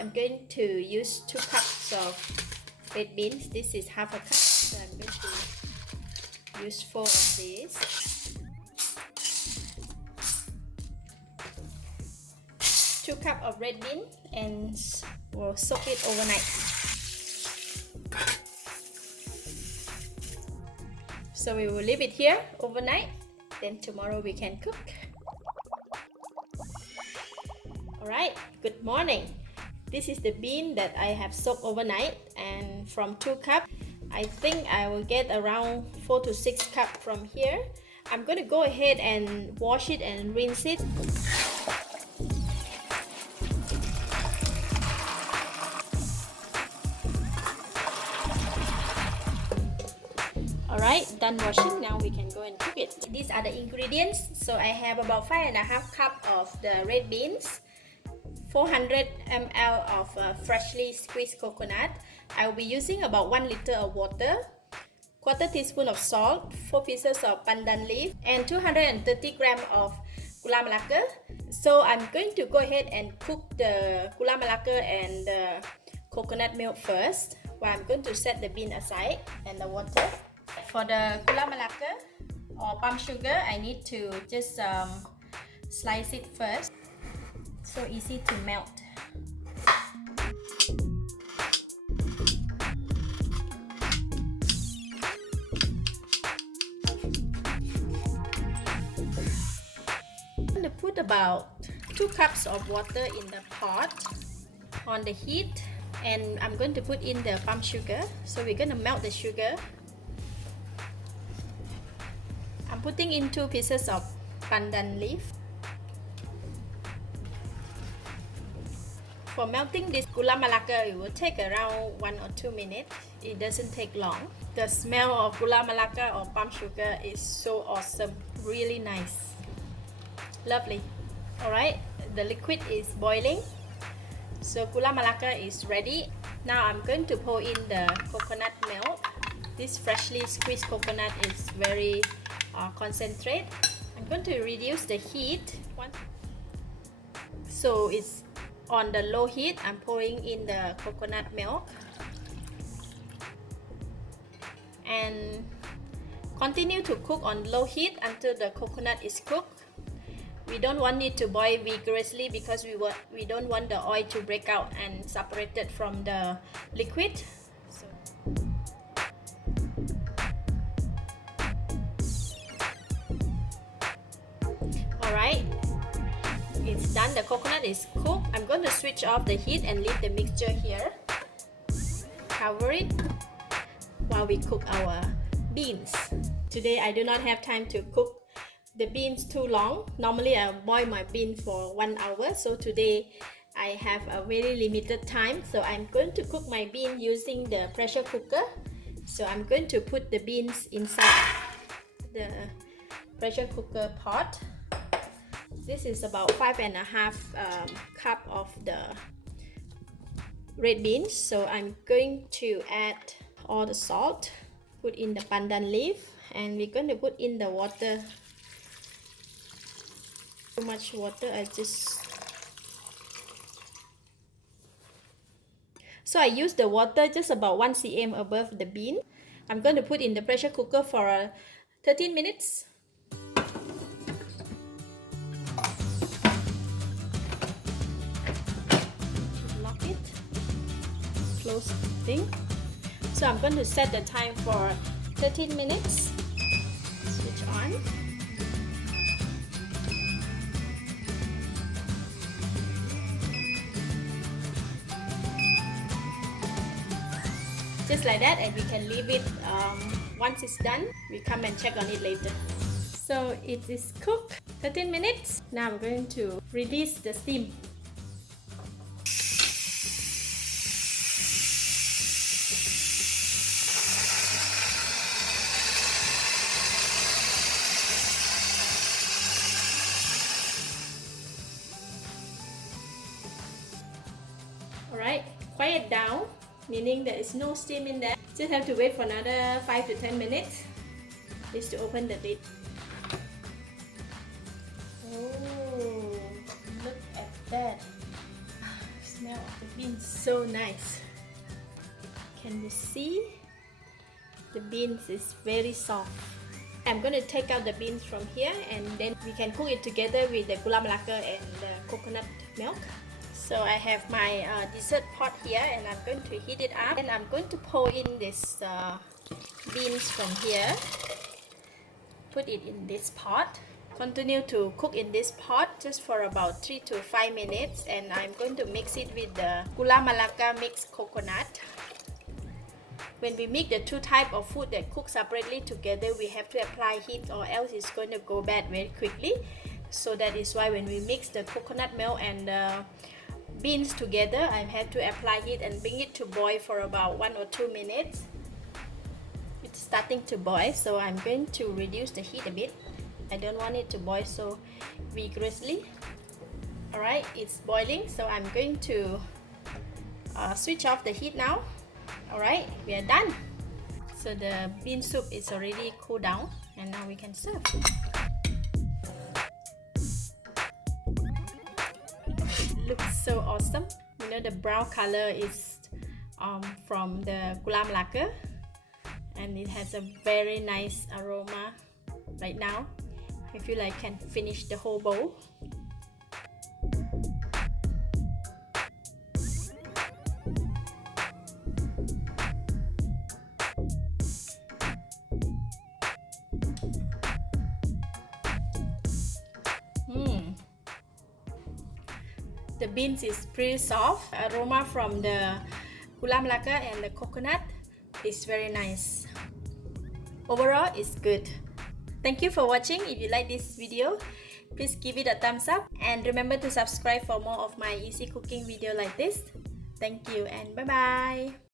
I'm going to use 2 cups of red beans. This is half a cup, so I'm going to use 4 of these. 2 cups of red bean, and we'll soak it overnight. So we will leave it here overnight, then tomorrow we can cook. Alright, good morning. This is the bean that I have soaked overnight, and from 2 cups, I think I will get around 4 to 6 cups from here. I'm going to go ahead and wash it and rinse it. Alright, done washing. Now we can go and cook it. These are the ingredients. So I have about 5.5 cups of the red beans, 400 ml of freshly squeezed coconut. I will be using about 1 liter of water, 1/4 teaspoon of salt, 4 pieces of pandan leaf, and 230 grams of Gula Melaka. So I'm going to go ahead and cook the Gula Melaka and the coconut milk first, while I'm going to set the bean aside and the water. For the Gula Melaka or palm sugar, I need to just slice it first. So easy to melt. I'm going to put about 2 cups of water in the pot on the heat, and I'm going to put in the palm sugar. So we're going to melt the sugar. I'm putting in 2 pieces of pandan leaf. For melting this Gula Melaka, it will take around 1 or 2 minutes. It doesn't take long. The smell of Gula Melaka or palm sugar is so awesome. Really nice. Lovely. Alright, the liquid is boiling. So Gula Melaka is ready. Now I'm going to pour in the coconut milk. This freshly squeezed coconut is very concentrate. I'm going to reduce the heat. So it's on the low heat. I'm pouring in the coconut milk and continue to cook on low heat until the coconut is cooked. We don't want it to boil vigorously because we don't want the oil to break out and separate it from the liquid. Alright, it's done. The coconut is cooked. I'm going to switch off the heat and leave the mixture here. Cover it while we cook our beans. Today I do not have time to cook the beans too long. Normally I boil my bean for 1 hour. So today I have a very limited time. So I'm going to cook my bean using the pressure cooker. So I'm going to put the beans inside the pressure cooker pot. This is about 5.5 cup of the red beans. So I'm going to add all the salt, put in the pandan leaf, and we're going to put in the water. Too much water, So I use the water just about 1 cm above the bean. I'm going to put in the pressure cooker for 13 minutes. Close thing. So I'm going to set the time for 13 minutes. Switch on. Just like that, and we can leave it. Once it's done, we come and check on it later. So it is cooked 13 minutes. Now I'm going to release the steam. Alright, quiet down, meaning there is no steam in there. Just have to wait for another 5 to 10 minutes. Just to open the lid. Oh, look at that. Smell of the beans so nice. Can you see? The beans is very soft. I'm going to take out the beans from here and then we can cook it together with the Gula Melaka and the coconut milk. So I have my dessert pot here and I'm going to heat it up, and I'm going to pour in this beans from here. Put it in this pot. Continue to cook in this pot just for about 3 to 5 minutes, and I'm going to mix it with the Gula Melaka mixed coconut. When we mix the two type of food that cook separately together, we have to apply heat or else it's going to go bad very quickly. So that is why when we mix the coconut milk and the beans together, I have to apply heat and bring it to boil for about 1 or 2 minutes. It's starting to boil, so I'm going to reduce the heat a bit. I don't want it to boil so vigorously. Alright, it's boiling, so I'm going to switch off the heat now. Alright, we are done. So the bean soup is already cooled down and now we can serve. It looks so awesome. You know, the brown color is from the Gula Melaka, and it has a very nice aroma right now. I feel like I can finish the whole bowl. The beans is pretty soft. Aroma from the Gula Melaka and the coconut is very nice. Overall, it's good. Thank you for watching. If you like this video, please give it a thumbs up and remember to subscribe for more of my easy cooking video like this. Thank you and bye bye.